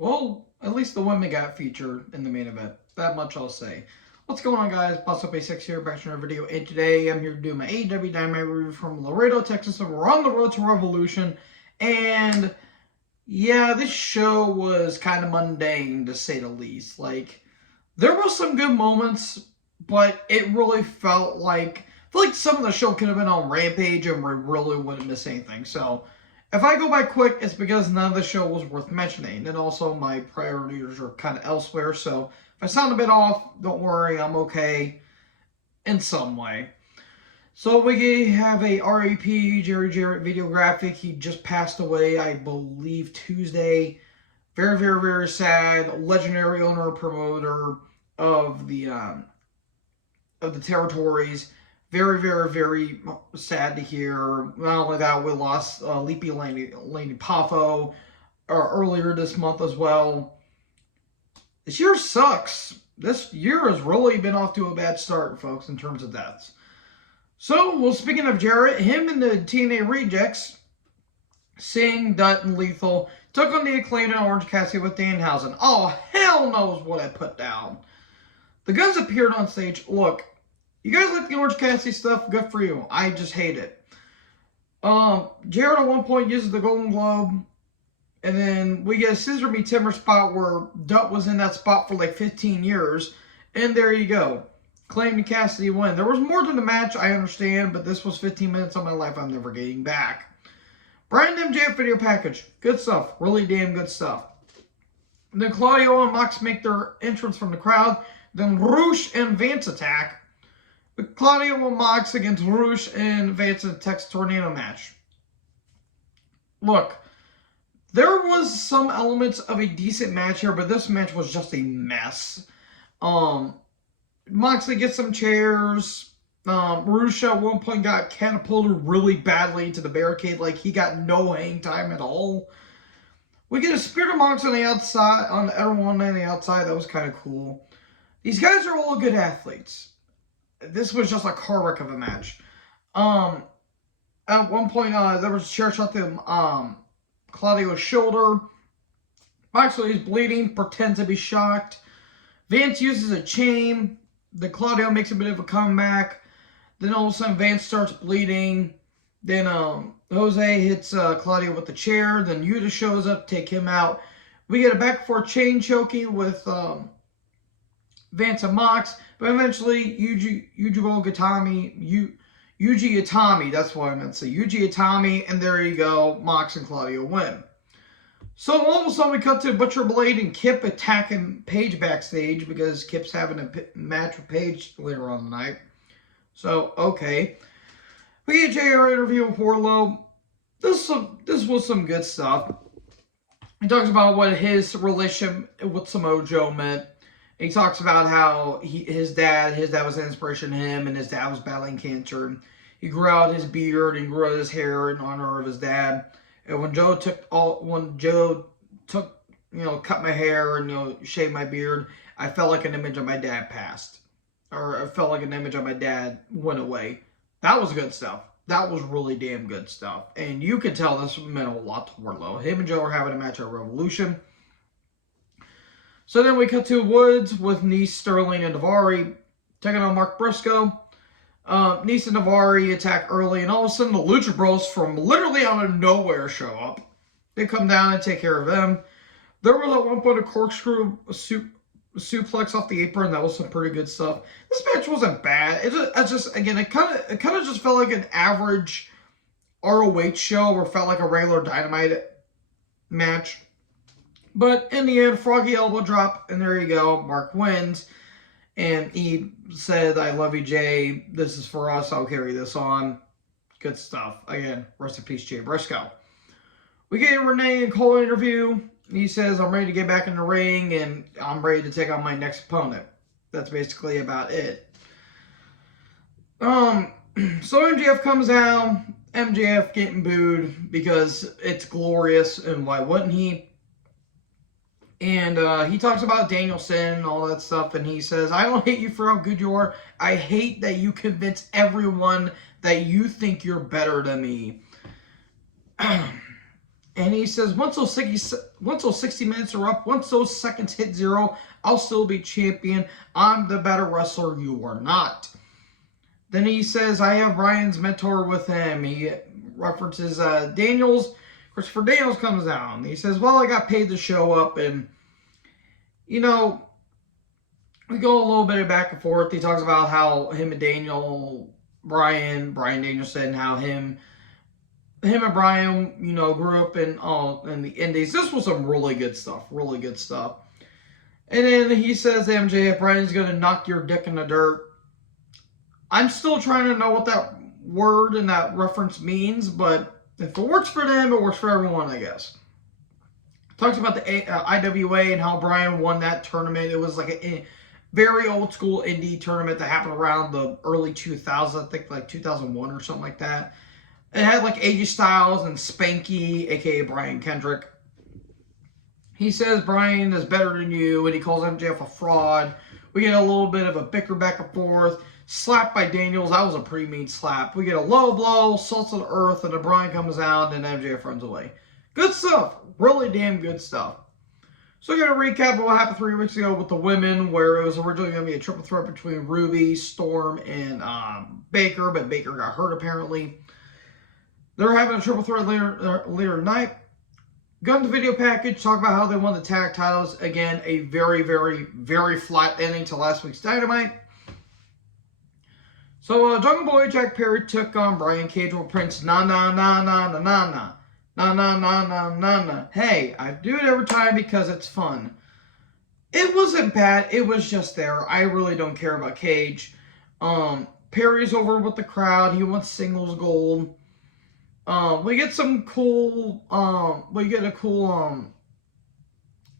Well, at least the women got featured in the main event. That much I'll say. What's going on, guys? Boss Up A6 here, back to another video. And today I'm here to do my AEW Dynamite review from Laredo, Texas. And we're on the road to Revolution. And yeah, this show was kind of mundane, to say the least. Like, there were some good moments, but it really felt like some of the show could have been on Rampage and we really wouldn't miss anything. So, if I go by quick, it's because none of the show was worth mentioning. And also, my priorities are kind of elsewhere. So, if I sound a bit off, don't worry, I'm okay in some way. So, we have a REP, Jerry Jarrett video graphic. He just passed away, I believe, Tuesday. Very, very, very sad. Legendary owner, promoter of the territories. Very, very, very sad to hear. Not only that, we lost Leapy Laney Poffo earlier this month as well. This year sucks. This year has really been off to a bad start, folks, in terms of deaths. So, well, speaking of Jarrett, him and the TNA Rejects, Singh, Dutt, and Lethal, took on the Acclaimed and Orange Cassidy with Danhausen. Oh, hell knows what I put down. The Guns appeared on stage. Look, you guys like the Orange Cassidy stuff? Good for you. I just hate it. Jarrett at one point uses the Golden Globe, and then we get a Scissor Me Timber spot where Dutt was in that spot for like 15 years, and there you go. Claim and Cassidy win. There was more to the match, I understand, but this was 15 minutes of my life I'm never getting back. Bryan MJF video package. Good stuff. Really damn good stuff. Then Claudio and Mox make their entrance from the crowd. Then Roosh and Vance attack. But Claudio and Mox against Roosh and Vance in a Texas Tornado match. Look, there was some elements of a decent match here, but this match was just a mess. Moxley gets some chairs. Roosh at one point got catapulted really badly into the barricade, like he got no hang time at all. We get a Spirit of Mox on the outside, on everyone on the outside. That was kind of cool. These guys are all good athletes. This was just a car wreck of a match. At one point, there was a chair shot to Claudio's shoulder. Moxley is bleeding, pretends to be shocked. Vance uses a chain. Then Claudio makes a bit of a comeback. Then all of a sudden, Vance starts bleeding. Then Jose hits Claudio with the chair. Then Yuta shows up, take him out. We get a back and forth chain choking with Vance and Mox. But eventually, Yuji Itami, that's what I meant to say. Yuji Itami, and there you go. Mox and Claudio win. So all of a sudden, we cut to Butcher Blade and Kip attacking Paige backstage because Kip's having a match with Paige later on the night. So, okay. We get JR interview with Wardlow. This was some good stuff. He talks about what his relationship with Samoa Joe meant. He talks about how his dad was an inspiration to him, and his dad was battling cancer. He grew out his beard and grew out his hair in honor of his dad. And when Joe cut my hair and shaved my beard, I felt like an image of my dad passed, or I felt like an image of my dad went away. That was good stuff. That was really damn good stuff, and you could tell this meant a lot to Wardlow. Him and Joe are having a match at Revolution. So then we cut to Woods with Nice, Sterling, and Daivari taking on Mark Briscoe. Nice and Daivari attack early, and all of a sudden the Lucha Bros from literally out of nowhere show up. They come down and take care of them. There was at one point a corkscrew suplex off the apron. That was some pretty good stuff. This match wasn't bad. It kind of just felt like an average ROH show, or felt like a regular Dynamite match. But in the end, Froggy elbow drop, and there you go. Mark wins. And he said, I love you, Jay. This is for us. I'll carry this on. Good stuff. Again, rest in peace, Jay Briscoe. We get a Renee and Cole interview. He says, I'm ready to get back in the ring, and I'm ready to take on my next opponent. That's basically about it. So MJF comes out. MJF getting booed because it's glorious, and why wouldn't he? And he talks about Danielson and all that stuff, and he says, I don't hate you for how good you are. I hate that you convince everyone that you think you're better than me. And he says, once those 60 minutes are up, once those seconds hit 0, I'll still be champion. I'm the better wrestler. You are not. Then he says, I have Brian's mentor with him. He references Daniels. Christopher Daniels comes down. He says, well, I got paid to show up. And, you know, we go a little bit back and forth. He talks about how him and Brian Danielson, how him and Brian, you know, grew up in the Indies. This was some really good stuff. Really good stuff. And then he says to MJF, Brian's going to knock your dick in the dirt. I'm still trying to know what that word and that reference means, but if it works for them, it works for everyone, I guess. Talks about the IWA and how Brian won that tournament. It was like a very old school indie tournament that happened around the early 2000s, I think like 2001 or something like that. It had like AJ Styles and Spanky, aka Brian Kendrick. He says Brian is better than you, and he calls MJF a fraud. We get a little bit of a bicker back and forth. Slap by Daniels. That was a pretty mean slap. We get a low blow, salt to the earth, and then Brian comes out, and MJF runs away. Good stuff. Really damn good stuff. So we're going to recap of what happened 3 weeks ago with the women, where it was originally going to be a triple threat between Ruby, Storm, and Baker, but Baker got hurt apparently. They're having a triple threat later tonight. Gun the video package, talk about how they won the tag titles. Again, a very, very, very flat ending to last week's Dynamite. So, Jungle Boy Jack Perry took on Brian Cage with Prince. Na na na na na na na. Na na na na na na. Hey, I do it every time because it's fun. It wasn't bad. It was just there. I really don't care about Cage. Perry's over with the crowd. He wants singles gold. We get some cool,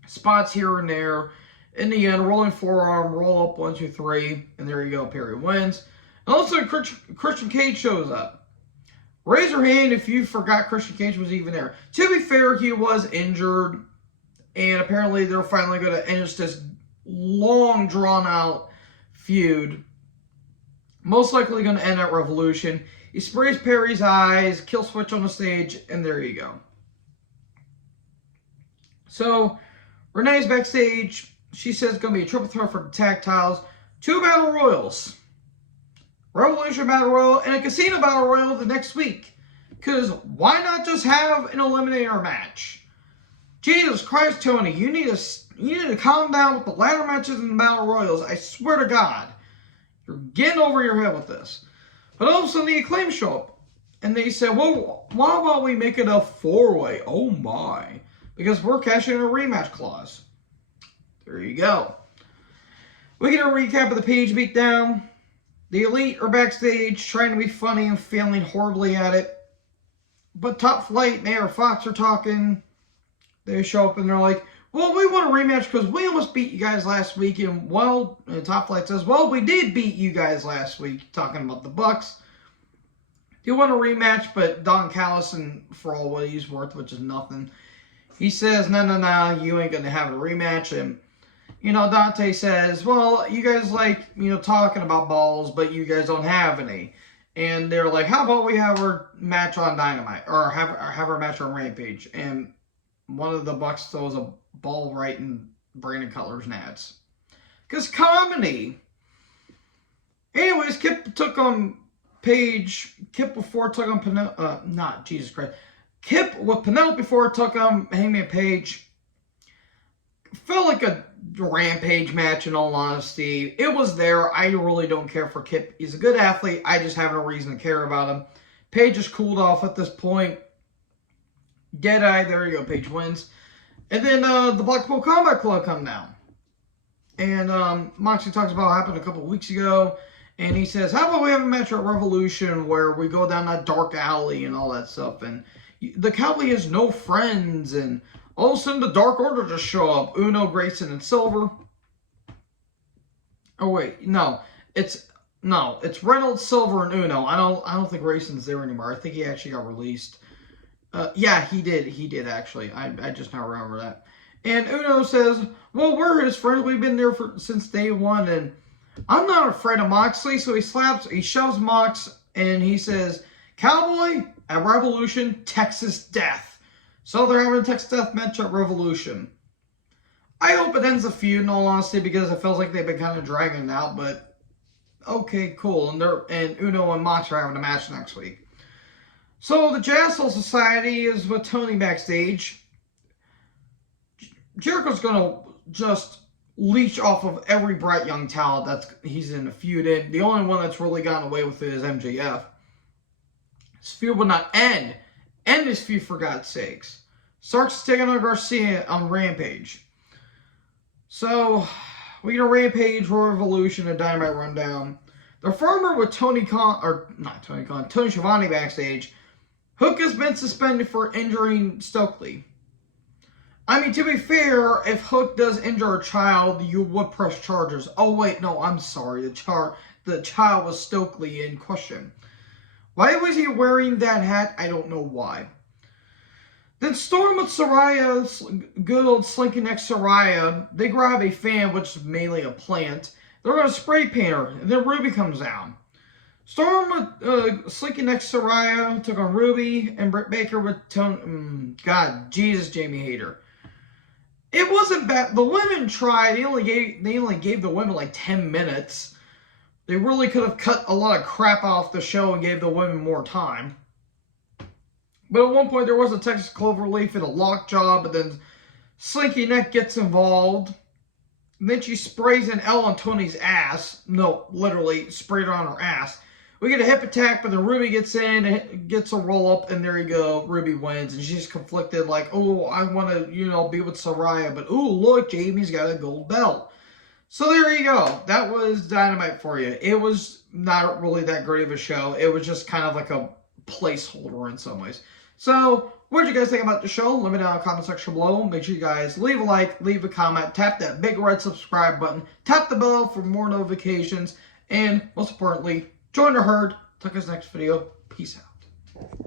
spots here and there. In the end, rolling forearm, roll up, 1, 2, 3, and there you go, Perry wins. And also, Christian Cage shows up. Raise your hand if you forgot Christian Cage was even there. To be fair, he was injured, and apparently they're finally going to end this long, drawn-out feud. Most likely going to end at Revolution. He sprays Perry's eyes, kill switch on the stage, and there you go. So, Renee's backstage. She says it's going to be a triple threat for the tag titles. 2 battle royals. Revolution Battle Royal and a Casino Battle Royal the next week. Because why not just have an Eliminator match? Jesus Christ, Tony, you need to calm down with the ladder matches and the Battle Royals. I swear to God. You're getting over your head with this. But all of a sudden, the Acclaim show up. And they said, well, why don't we make it a 4-way? Oh, my. Because we're cashing in a rematch clause. There you go. We get a recap of the Page beatdown. The Elite are backstage, trying to be funny and failing horribly at it. But Top Flight and AR Fox are talking. They show up and they're like, well, we want a rematch because we almost beat you guys last week. And, well, Top Flight says, well, we did beat you guys last week, talking about the Bucks. You want a rematch, but Don Callis, and for all what he's worth, which is nothing, he says, no, you ain't going to have a rematch. And, you know, Dante says, well, you guys like, you know, talking about balls, but you guys don't have any. And they're like, how about we have our match on Dynamite, or have our match on Rampage? And one of the Bucks throws a ball right in Brandon Cutler's nads. Because comedy. Anyways, Kip took on Paige. Kip before took on Kip with Penelope before took on Hangman Page. Felt like a Rampage match in all honesty. It was there. I really don't care for Kip. He's a good athlete. I just have no reason to care about him. Paige is cooled off at this point. Deadeye, there you go, Paige wins. And then the Blackpool Combat Club come down. And Moxley talks about what happened a couple weeks ago. And he says, how about we have a match at Revolution where we go down that dark alley and all that stuff. And the Cowboy has no friends. And all of a sudden the Dark Order just show up. Uno, Grayson, and Silver. Oh, wait. No. It's Reynolds, Silver, and Uno. I don't think Grayson's there anymore. I think he actually got released. Yeah, he did. He did, actually. I just now remember that. And Uno says, well, we're his friends. We've been there since day one. And I'm not afraid of Moxley. So he shoves Mox. And he says, Cowboy at Revolution, Texas Death. So they're having a Texas Death match at Revolution. I hope it ends the feud, in all honesty, because it feels like they've been kind of dragging it out. But okay, cool. And Uno and Mox are having a match next week. So the Jazz Soul Society is with Tony backstage. Jericho's gonna just leech off of every bright young talent he's in the feud in. The only one that's really gotten away with it is MJF. This feud will not end. End this feud, for God's sakes. Starks taking on Garcia on Rampage. So we get a Rampage, Revolution, a Dynamite rundown. The former with Tony Schiavone backstage. Hook has been suspended for injuring Stokely. I mean, to be fair, if Hook does injure a child, you would press charges. Oh, wait, no, I'm sorry. The child was Stokely in question. Why was he wearing that hat? I don't know why. Then Storm with Saraya, good old Slinky Neck Saraya. They grab a fan, which is mainly a plant. They're going to spray paint her, and then Ruby comes down. Storm with Slinky Neck Saraya took on Ruby, and Britt Baker with Tony. God, Jesus, Jamie Hayter. It wasn't bad. The women tried. They only gave the women like 10 minutes. They really could have cut a lot of crap off the show and gave the women more time. But at one point there was a Texas Cloverleaf and a lockjaw, but then Slinky Neck gets involved. And then she sprays an L on Tony's ass. No, literally sprayed her on her ass. We get a hip attack, but then Ruby gets in, gets a roll up, and there you go. Ruby wins, and she's conflicted, like, oh, I want to, be with Saraya, but oh, look, Jamie's got a gold belt. So there you go. That was Dynamite for you. It was not really that great of a show. It was just kind of like a placeholder in some ways. So, what did you guys think about the show? Let me know in the comment section below. Make sure you guys leave a like, leave a comment, tap that big red subscribe button, tap the bell for more notifications, and most importantly, join the herd. Till next video. Peace out.